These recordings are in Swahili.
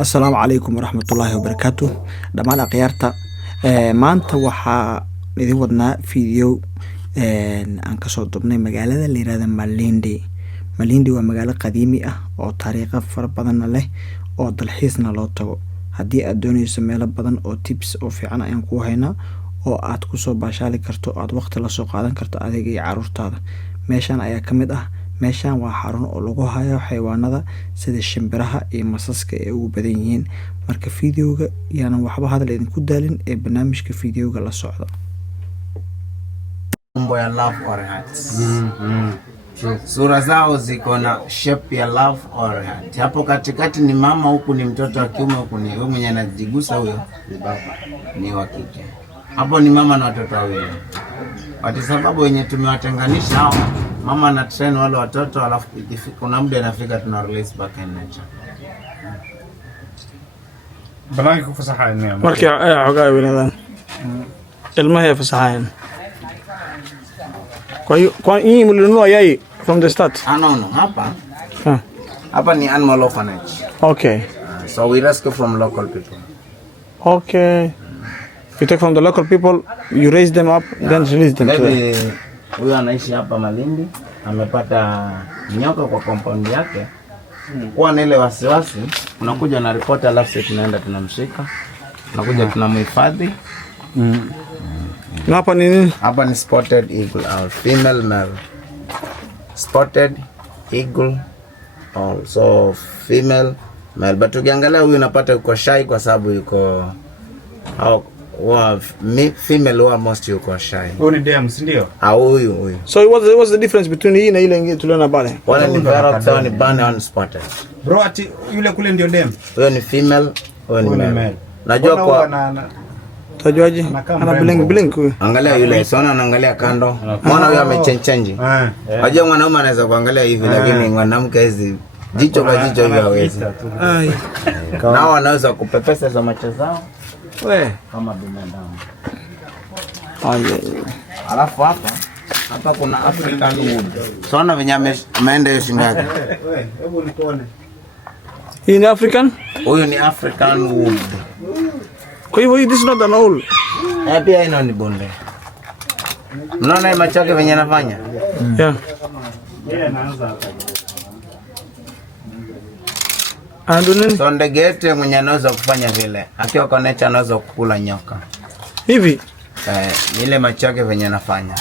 Assalaamu calaykum waraxmatullaahi wabarakaatuh. Dhammaan akhyaarta maanta waxaa idin wadnaa video aan kasoo dubnay magaalada la yiraahdo Malindi. Malindi waa magaalo qadiimi ah oo taariikh fara badan leh oo dalxiisna loo tago. Haddii aad doonayso meelo badan oo tips oo fiican ayaan ku haynaa oo aad ku soo baashaali karto, aad waqti la soo qaadan karto adiga iyo carruurtaada. Meeshan ayaa ka mid ah. Meeshan waa xarun oo lagu hayo xayawaanada sida shimbiraha iyo masaska ee ugu badan yihiin. Marka videoga yaanan waxba hadal idinku daalin ee barnaamijka videoga la socda. Mambo ya love or hearts. Sura zao ziko na shape ya love or heart. Hapo katikati ni mama, huku ni mtoto wa kiume, huku ni wewe mwenye anajigusa, huyo ni baba, ni wa kike. Hapo ni mama na watoto wawili. Kwa sababu wenye tumewatenganisha hao, mama na train wale watoto, alafu kuna muda inafika tuna release back in nature. Banaanka ku fasaxayn markii ay xogaa weynaadaan ilmaha ay fasaxayn. Kwa hii mlinunua yai from the start? No, hapa. Hapa ni animal orphanage. Okay. So we rescue from local people. Okay. You take from the local people, you raise them up, then release them. Huyu anaishi hapa Malindi, amepata nyoka kwa compound yake. Kwa na ile wasiwasi, unakuja na report, alafu sisi tunaenda tunamshika. Unakuja tunamhifadhi. Na hapa ni nini? Hapa ni spotted eagle owl, female male. Spotted eagle owl, so female male. But ukiangalia huyu unapata yuko shy kwa sababu yuko female wa most yuko shy. Huyu ni dem, si ndio? Huyu. So what's the difference between hii na ile nyingine tuliona pale? Wale ni Ferox, ni bane on spotted. Bro, ati yule kule ndio dem. Huyo ni female, huyo ni male. Najua kwa tajuaje? Ana blink huyo. Angalia yule, sio anaangalia kando. Mwana huyo amechange. Unajua mwanaume anaweza kuangalia hivi, lakini mwanamke hizi jicho kwa jicho hivi hawezi. Nao wanaweza kupepesa za macho zao. Kama binadamu. Alafu hapa kuna African wood. Sona venye ameenda hiyo shingo yake. Hebu nikuone. Hii ni African? Huyu ni African wood. Kwa hivyo this is not an owl. Pia ino ni bonde. Mnaona hii macho yake venye anafanya? Yeah. Anaanza Anduneni. So ndege yetu mwenye anaweza kufanya vile. Akiwa kwa nature anaweza kukula nyoka. Hivi? Ile macho yake venye anafanya.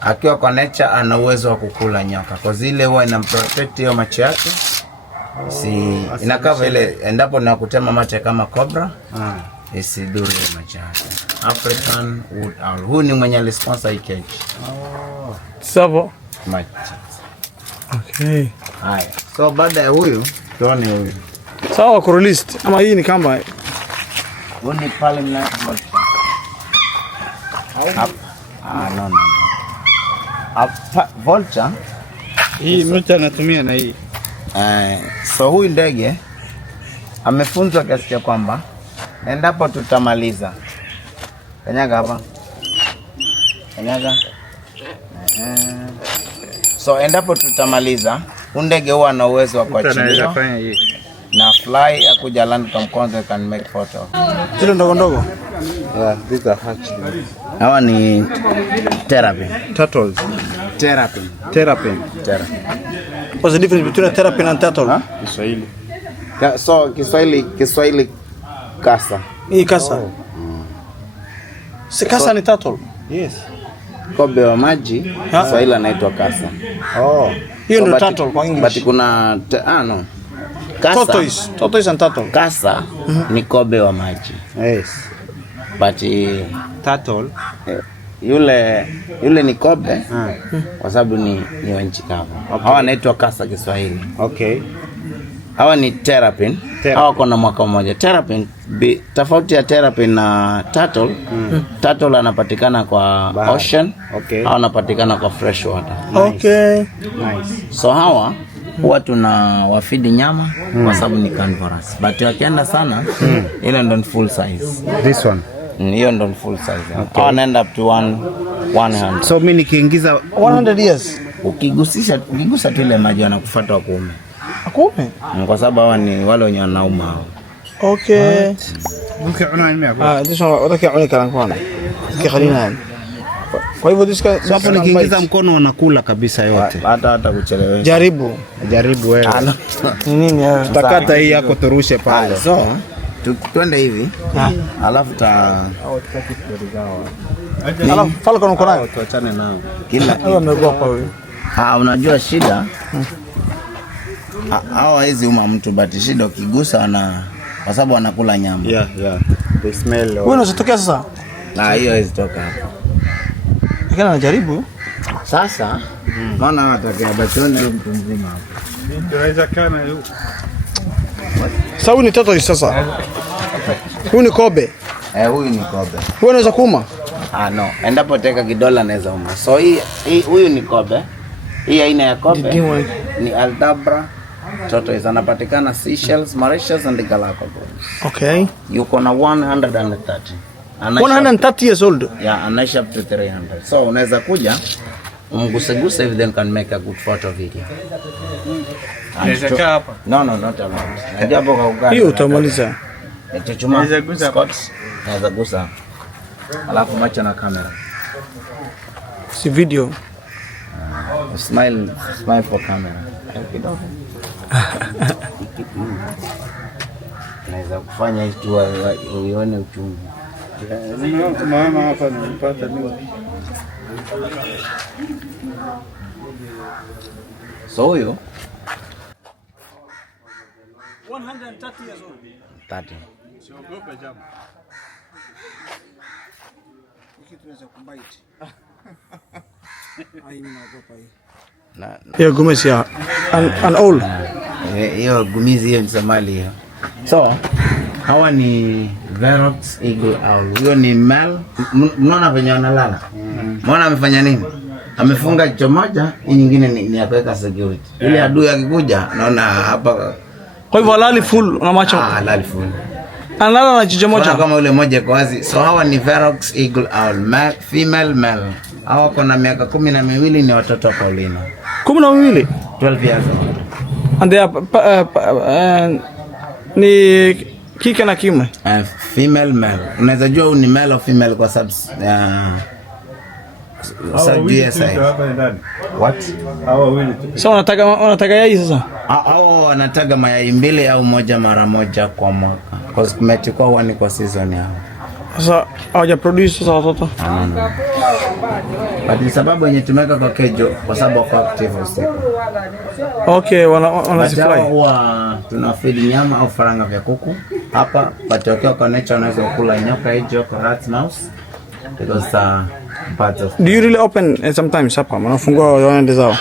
Akiwa kwa nature ana uwezo wa kukula nyoka. Kwa zile huwa inamprotect hiyo macho yake. Si inakaa vile endapo na kutema mate kama cobra. Isidhuru macho yake. African wood owl. Huyu ni mwenye alisponsor hii cage. Savo. Macho. Okay. Haya. So baada ya huyu tuone huyu. Sawa ku released ama hii ni kamba? Huyu ni pale mna no. Vulture. hii mtu anatumia na hii. So huyu ndege amefunzwa kiasi cha kwamba endapo tutamaliza. Kanyaga hapa. Kanyaga. So endapo tutamaliza, ndege huwa ana uwezo wa kuachilia na fly akuja land kwa mkonzo can make photo. Zile ndogo. Yeah, these are hatchling. Hawa ni terrapin. Turtles. Terrapin. What's the difference between a terrapin and turtle? Kiswahili. So Kiswahili kasa. Hii kasa. Si kasa ni turtle. Yes. Kobe wa maji, Kiswahili anaitwa kasa. Hiyo ndio turtle kwa English. But kuna no. Kasa. Tortoise and turtle. Kasa ni kobe wa maji. Yes. But Turtle. Yule ni kobe kwa sababu ni wa nchi kavu. Hawa anaitwa kasa Kiswahili. Okay. Hawa ni terrapin. Hawa kuna mwaka mmoja. Terrapin tofauti ya terrapin na turtle. Turtle anapatikana kwa ocean. Okay. Hawa anapatikana kwa fresh water. Okay. Nice. So hawa huwa tuna wafidi nyama kwa sababu ni carnivorous. But wakienda sana ile ndo full size. This one. Hiyo ndo full size. Okay. Anaenda up to one hand. So mimi nikiingiza 100 years. Ukigusa tu ile maji anakufuata wa kuume. Akume? Kwa sababu hawa ni wale wenye wanauma hao. Okay. Mke unaimea. This one wataka aone kana kwa. Kikhalina. Kwa hivyo this guy Hapo nikiingiza mkono wanakula kabisa yote. Hata kuchelewesha. Jaribu Jaribu wewe. ni nini ya Tutakata hii yako turushe pale. So twende hivi. Alafu alafu Falcon uko nayo Tuachane nao. kila wewe umeogopa wewe. unajua shida hawa hizi mtu but shida ukigusa kwa sababu wanakula nyama. Yeah. The smell. Wewe unazotokea sasa? Na hiyo hizi toka hapa. Lakini anajaribu. Sasa maana watakea bachoni mtu mzima hapa. Tunaweza kana hiyo. Sasa huyu ni toto sasa. Huyu ni kobe. Huyu ni kobe. Wewe unaweza kuuma? No. Endapo teka kidola naweza uma. So hii huyu ni kobe. Hii aina ya kobe ni Aldabra tortoise, anapatikana Seychelles, Mauritius and Galapagos. Okay. Yuko na 130. 130 years old. Yeah, anaishi up to 300. So unaweza kuja umguseguse if then can make a good photo video. Unaweza kaa hapa? No, not allowed. Najua hapo kwa Uganda. Hiyo utamaliza. Chuchuma. Unaweza gusa Scott. Unaweza gusa. Alafu macho na kamera. Si video. Smile for camera. Naweza kufanya hivi tu uione uchungu. Mama hapa nimepata mimi. So huyo 130 years old. 30. Siogope jamaa. Ukituweza kubite. Ai mimi naogopa hii. Na Hiyo gumesi ya an old. hiyo gumizi hiyo ni Somali hiyo. So hawa ni Verox Eagle Owl. Huyo ni male. Mnaona venye analala? Mwana amefanya nini? Amefunga jicho moja, hii nyingine ni ya kuweka security. Ile adui akikuja naona hapa. Kwa hivyo halali full na macho. Halali full. Analala na jicho moja. Kama ule moja kwa wazi. So hawa ni Verox Eagle Owl, female male. Hawa kuna miaka 12 ni watoto wa Paulina. 12? 12 years old. And they are ni kike na kiume. Female male. Unaweza jua huyu ni male au female kwa sababu what? So wanataka yai sasa. Hao wanataga mayai 2 au moja mara moja kwa mwaka. Cause kumechukua huwa ni kwa season yao. Sasa hawaja produce sasa watoto. But sababu yenye tumeka kwa kejo kwa sababu wako active usiku. Okay, wanazifly. Huwa tuna feed nyama au faranga vya kuku. Hapa patokea kwa nature unaweza kula nyoka, hiyo rat, mouse. Because part of. Do you really open sometimes hapa? Wanafungua waende zao.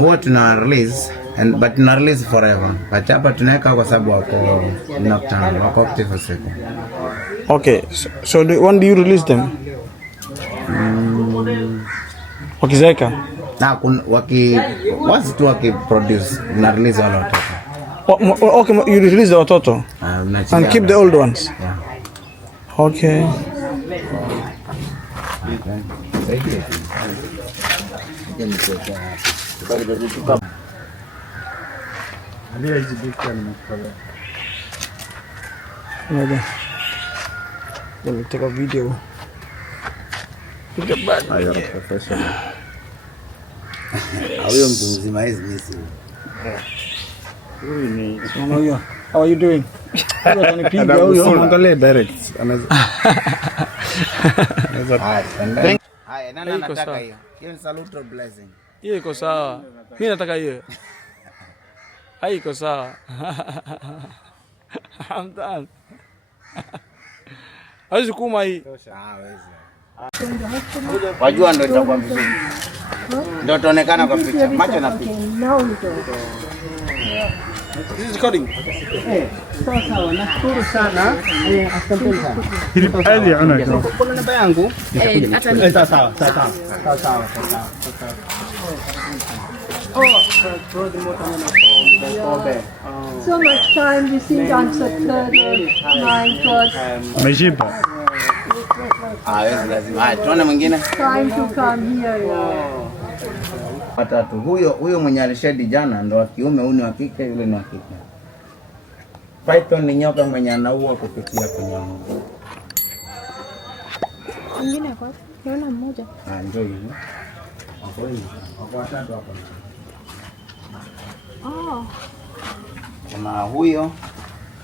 Huwa tuna release but tuna release forever. But hapa tunaweka kwa sababu wako nocturnal, wako active usiku. Okay, so when do you release them? Wakizaeka? Na wazi tu wakiproduce, na release wale watoto. Okay, you release the watoto and keep the old ones? Yeah. Okay. Take a video. Huyo mtu mzima hizi misi. How are you doing? Angalia direct. Haya, nani anataka hiyo? Hiyo ni salute blessing. Hiyo iko sawa. Mimi nataka hiyo. Haiko sawa. I'm done. Hawezi kuma hii. Wajua ndio itakuwa vizuri. Ndio tuonekana kwa picha. Macho na picha. This is recording. Sawa, nashukuru sana. Asante sana. Hili ana. Kuna namba yangu? Hata sawa. So much time we see dance at my God. Ameshiba. Lazima. Tuone mwingine. Trying to come here. watatu. Huyo mwenye alishedi jana ndo wa kiume, huyu ni wa kike, yule ni wa kike. Python ni nyoka mwenye anaua kupitia kwenye mguu. Mwingine kwa naona mmoja. Njoo hivi. Hapo hivi. Hapo watatu hapo. Kuna huyo,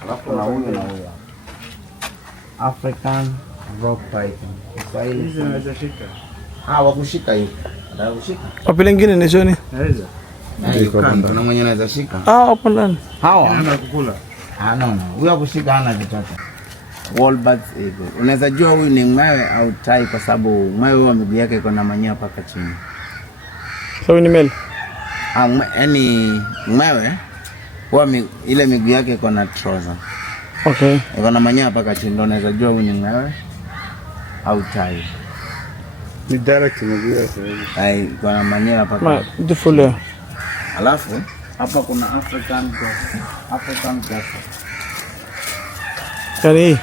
alafu kuna huyo na huyo. African rock python. Kiswahili unaweza shika. wakushika hivi. Atakushika. Wapi lingine ni shoni? Naweza. Kuna mwenye anaweza shika. Hapo ndani. Hawa Anakukula. no. Huyo akushika hana kitoto. Wallbats eagle. Unaweza jua huyu ni mwewe au tai kwa sababu mwewe huwa miguu yake iko na manyoya paka chini. Sawa ni male. Yaani mwewe huwa ile miguu yake iko na trouser. Okay. Iko na manyoya paka chini, ndio unaweza jua huyu ni mwewe au tai. Ni direct miguu yake. Ai, iko na manyoya paka. Beautiful. Alafu hapa kuna African gopher. Yaani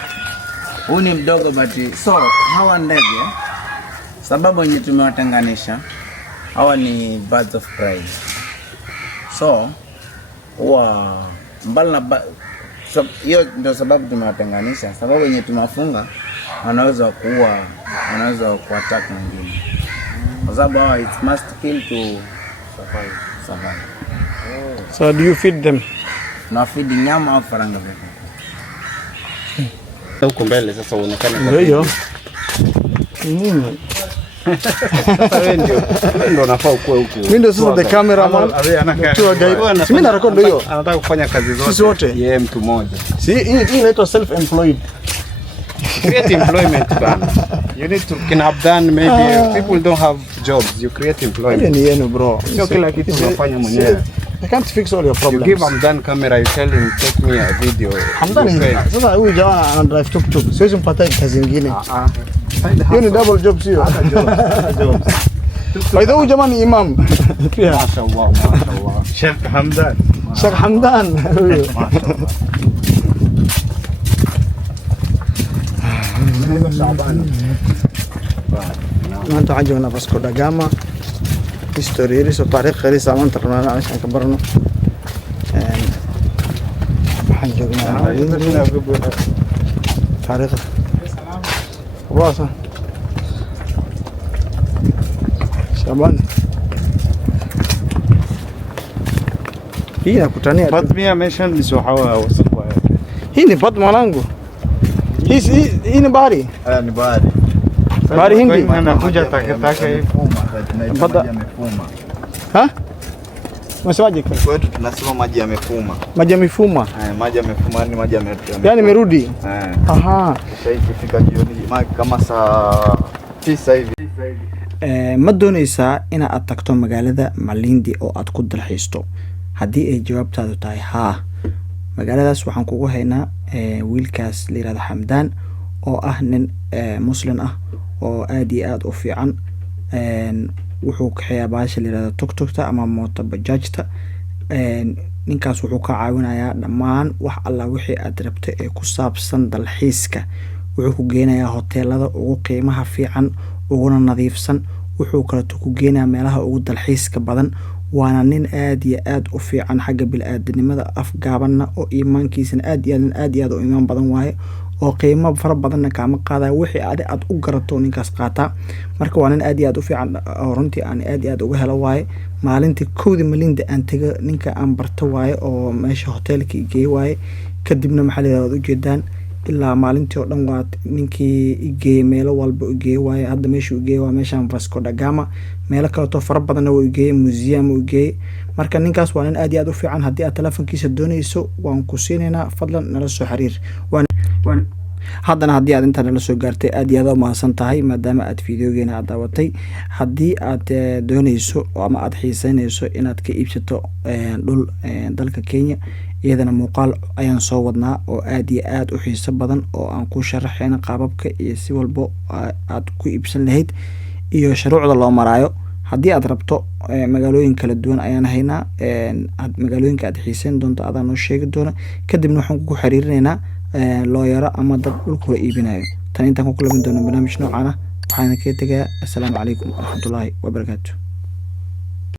Huyu ni mdogo but so hawa ndege sababu yenye tumewatenganisha, hawa ni birds of prey. So huwa mbali na hiyo ndio sababu tumewatenganisha. Sababu yenye tumewafunga wanaweza kuattack mwingine. Kwa sababu hawa it must kill to survive. so do you feed them? Na feed nyama au faranga pekee. Huko mbele sasa uonekane Ndio hiyo. Nini? wewe ndio unafaa ukue huko. Mimi ndio sasa the cameraman. Tour guide. Mimi na record hiyo. Anataka kufanya kazi zote. Sisi wote. Yeye mtu mmoja. Hii inaitwa self employed. Create employment bana. You need to can have done maybe people don't have jobs. You create employment. Ni yenu bro. Sio kila kitu unafanya mwenyewe. I can't fix all your problems. You give Hamdan camera, you tell him take me a video. Hamdan sasa huyu jamaa ana drive tuk. Siwezi mpata kazi nyingine. Hiyo ni double job sio? By the way jamaa ni imam. Pia Mashallah. Sheikh Hamdan. Sheikh Hamdan. maanta waxaan joognaa Vasco da Gama, history yariis oo taariikh yariis aan maanta rabnaa inaan ka barno. Waxaan joognaa taariikhda waasa Shaban hii nakutania Bad mia mention ni sohawa wasaqwa. Hii ni bad mwanangu. Hii ni bahari. Ni bahari. Bahari Hindi. Anakuja takataka hivi. Ha? Unasemaje? Kwetu tunasema maji yamefuma. Maji yamefuma. Maji yamefuma ni maji Yaani merudi. Aha. Sasa ikifika jioni kama saa 9 hivi. Ma doonaysaa in aad tagto magaalada Malindi oo aad ku dalxiisto? Haddii ay jawaabtaadu tahay haa, magaaladaas waxaan kugu haynaa wiilkaas la yiraahdo Hamdan oo ah nin muslim ah oo aad iyo aad u fiican. Wuxuu kaxeeyaa baasha la yiraahdo tuk-tukta ama mooto bajaajta. Ninkaas wuxuu ka caawinayaa dhammaan wax alla wixii aad rabto ee ku saabsan dalxiiska. Wuxuu ku geenayaa hoteelada ugu qiimaha fiican, uguna nadiifsan. Wuxuu kale ku geenayaa meelaha ugu dalxiiska badan. waana nin aad iyo aad u fiican xagga bilaadanimada, afgaabanna oo iimaankiisana aad iyo aad u iimaan badan waaye, oo qiimo fara badanna kaama qaadaya. wixii aad u garato ninkaas qaataa. marka waa nin aad iyo aad u fiican oo runtii aan aad iyo aad uga helo waaye. maalintii kowdii Malindi aan taga ninka aan barto waaye oo meesha hoteelka igeey waaye. kadibna maxaa la yiraahdaa ujeedaan ilaa maalintii oo dhan waa ninkii igeey meelo walba igeey waaye. hadda meesha igeey waa meeshan Vasco da Gama, meelo kale oo fara badan oo igeey, museum igeey. marka ninkaas waa nin aad iyo aad u fiican. haddii aad telefonkiisa doonayso waan ku siinaynaa, fadlan nala soo xiriir. haddana haddii aad inta nala soo gaartay aad iyo aad u mahadsan tahay maadaama aad fiidiyogeena aad daawatay. haddii aad doonayso ama aad xiisaynayso inaad ka iibsato dhul dalka Kenya, iyadana muuqaal ayaan soo wadnaa oo aad iyo aad u xiiso badan oo aan ku sharaxayna qaababka iyo si walbo aad ku iibsan lahayd iyo shuruucda loo maraayo. haddii aad rabto magaalooyin kala duwan ayaan haynaa. magaalooyinka aad xiisayn doonto adaan noo sheegi doona, kadibna waxaan ku xiriirinaynaa looyaro ama dad dhulkula iibinayo. tan intaan ku kulmin doono barnaamij noocan ah waxaan ka tegayaa. assalaamu calaykum waraxmatullaahi wabarakaatu.